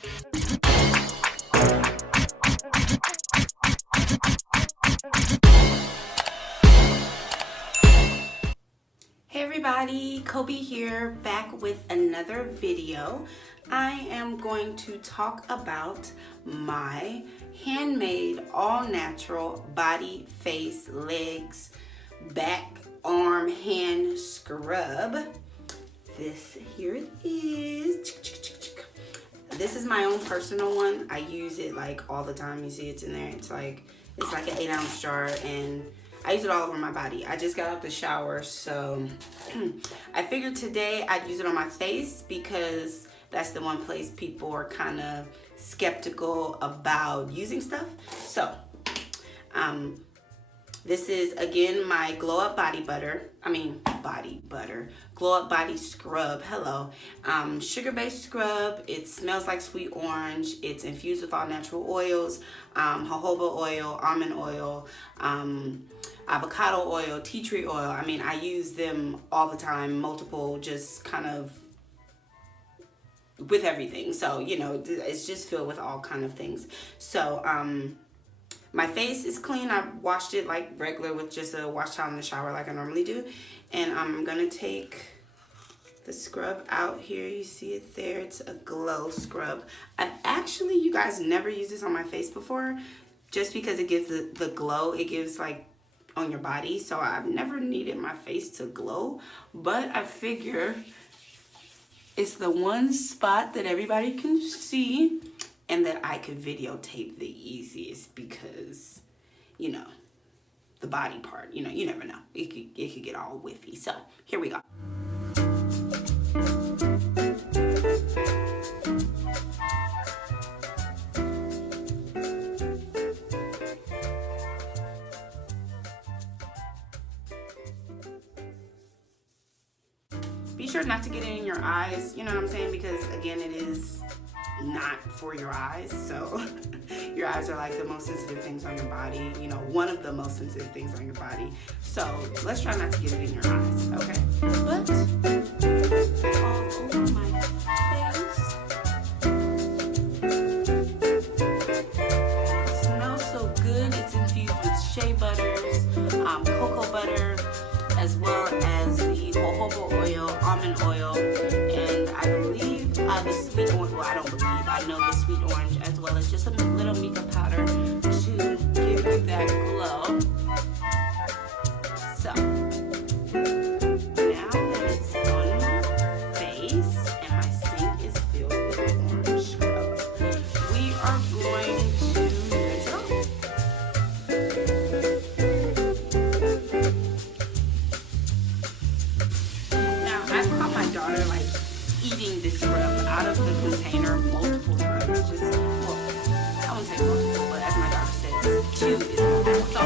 Hey everybody, Kobe here, back with another video. I am going to talk about my handmade all-natural body, face, legs, back, arm, hand scrub. This here it is. This is my own personal one. I use it like all the time. You see it's in there. It's like an 8-ounce jar, and I use it all over my body. I just got out the shower, so I figured today I'd use it on my face because that's the one place people are kind of skeptical about using stuff. So this is again my glow up body butter. Glow up body scrub. Hello. Sugar based scrub. It smells like sweet orange. It's infused with all natural oils, jojoba oil, almond oil, avocado oil, tea tree oil. I mean, I use them all the time, multiple, just kind of with everything. So, you know, it's just filled with all kind of things. So, my face is clean. I washed it like regular with just a wash towel in the shower like I normally do. And I'm gonna take the scrub out here. You see it there. It's a glow scrub. I've actually, you guys, never used this on my face before just because it gives the glow. It gives like on your body. So I've never needed my face to glow. But I figure it's the one spot that everybody can see and that I could videotape the easiest because, you know, the body part, you know, you never know. It could get all whiffy. So here we go. Be sure not to get it in your eyes, you know what I'm saying? Because again, it is not for your eyes. So your eyes are like the most sensitive things on your body, you know, one of the most sensitive things on your body. So let's try not to get it in your eyes, okay? But all over my face. It smells so good. It's infused with shea butters, cocoa butter, as well as the jojoba oil, almond oil, and I believe the sweet orange. Well, I don't believe. I know the sweet orange, as well as just a little mica powder to give you that glow. So now that it's on my face and my sink is filled with orange scrub, we are going to rinse it off. Now I've caught my daughter like eating this scrub out of the container multiple times. Just, well, I wouldn't say multiple, but as my daughter says, 2 is multiple. So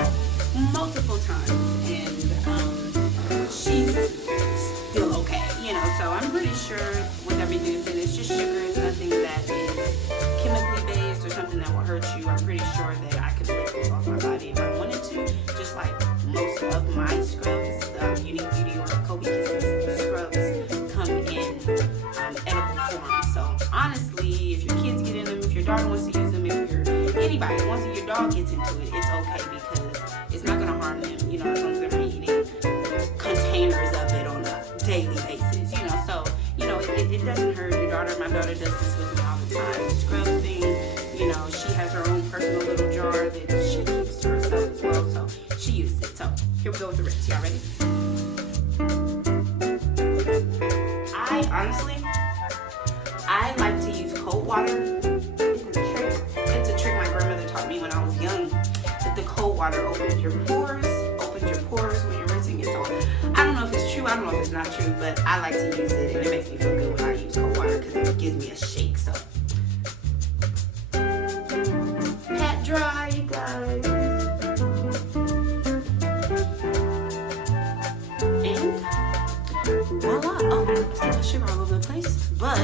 multiple times, and she's still okay, you know. So I'm pretty sure with everything that it's just sugar. It's nothing that is chemically based or something that will hurt you. I'm pretty sure that I could lick this off my body if I wanted to, just like most of my scrubs, Unique Beauty or Kobies Kisses scrubs come in edible form. So honestly, if your kids get in them, if your daughter wants to use them, if anybody wants to, your dog gets into it, it's okay because it's not gonna harm them, you know, as long as they're not eating containers of it on a daily basis, you know. So, you know, it doesn't hurt. My daughter does this with me all the time. The scrub thing, you know, she has her own personal little jar that she keeps to herself as well, so she uses it. So here we go with the rinse. Y'all ready? I like to use cold water. It's a trick my grandmother taught me when I was young, that the cold water opens your pores when you're rinsing it. So I don't know if it's true, I don't know if it's not true, but I like to use it, and it makes me feel good when I use cold water because it gives me a shake. So pat dry, you guys. And voila. Oh, I still have sugar all over the place, but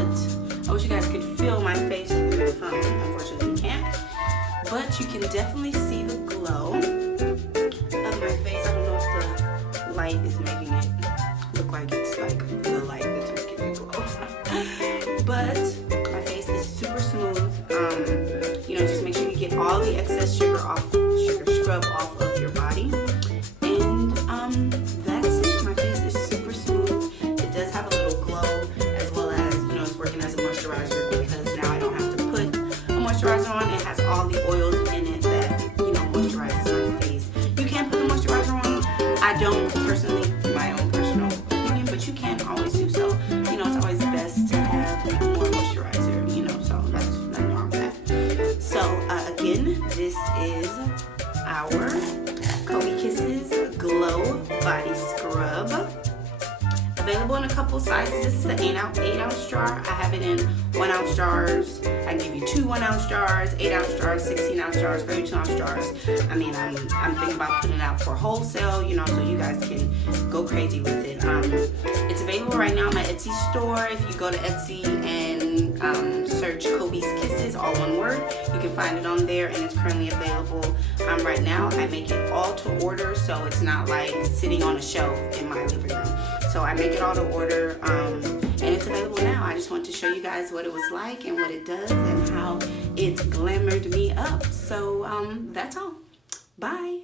I wish you guys could feel my face through the phone. Unfortunately, you can't. But you can definitely see the glow of my face. I don't know if the light is making it look like it's like the light that's making it glow. But my face is super smooth. moisturizer on, it has all the oils in it that, you know, moisturizes my face. You can put the moisturizer on. I don't personally, my own personal opinion, but you can always do so. You know, it's always best to have more moisturizer, you know, so that's nothing wrong with that. So again, this is our Kobies Kisses Glow Body Scrub. Available in a couple sizes. This is the 8-ounce jar. I have it in 1-ounce jars. I can give you 2 1-ounce jars, 8-ounce jars, 16-ounce jars, 32-ounce jars. I mean, I'm thinking about putting it out for wholesale, you know, so you guys can go crazy with it. It's available right now on my Etsy store. If you go to Etsy and search Kobies Kisses, all one word, you can find it on there, and it's currently available right now. I make it all to order, so it's not like sitting on a shelf in my living room. So I make it all to order, and it's available now. I just want to show you guys what it was like and what it does and how it glamored me up. So that's all. Bye.